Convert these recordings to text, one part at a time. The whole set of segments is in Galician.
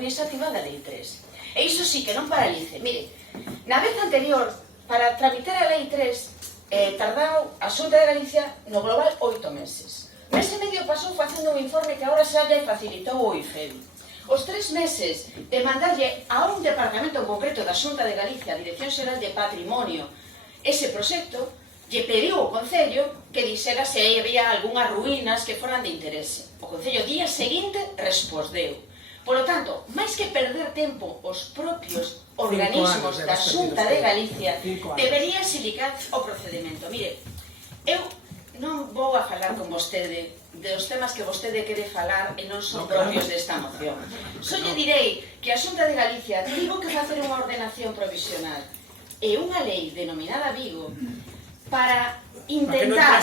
administrativa da Lei 3. E iso sí que non paralice. Mire, na vez anterior, para tramitar a Lei 3, tardou a Xunta de Galicia no global 8 meses. Mes e medio pasou facendo un informe que agora xa lle facilitou o IFEBI. Os 3 meses de mandarlle a un departamento en concreto da Xunta de Galicia, a Dirección Xeral de Patrimonio, ese proxecto, lle pediu ao Concello que dixera se había algunhas ruínas que foran de interese. O Concello día seguinte respondeu. Por lo tanto, máis que perder tempo os propios organismos da Xunta de Galicia, debería silicar o procedimento. Mire, eu non vou a falar con vostede dos temas que vostede quere falar e non son propios desta moción. Só lle direi que a Xunta de Galicia tivo que facer unha ordenación provisional e unha lei denominada Vigo para intentar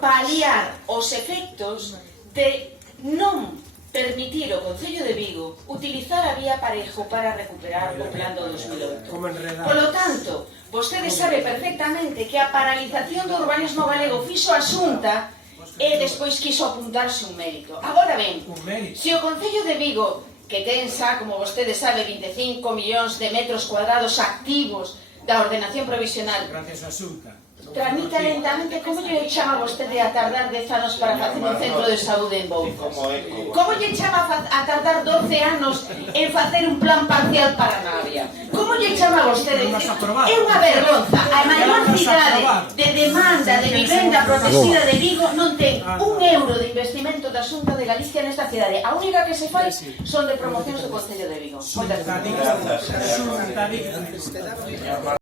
paliar os efectos de non permitir ao Concello de Vigo utilizar a vía Parejo para recuperar o plan do 2008. Por lo tanto, vostede sabe perfectamente que a paralización do urbanismo galego fixo a Xunta e despois quiso apuntarse un mérito. Agora ben, se o Concello de Vigo, que ten xa, como vostede sabe, 25 millóns de metros cuadrados activos da ordenación provisional, tramita lentamente, como lle chama vostede a tardar 10 anos para facer un centro de saúde en Bouzos? Como lle chama a tardar 12 anos en facer un plan parcial para Navia? Como lle chama vostede? É unha vergonza. A maior cidade de demanda de vivenda protegida de Vigo non ten un euro de investimento da Xunta de Galicia nesta cidade. A única que se fai son de promocións do Concello de Vigo. Moitas gracias.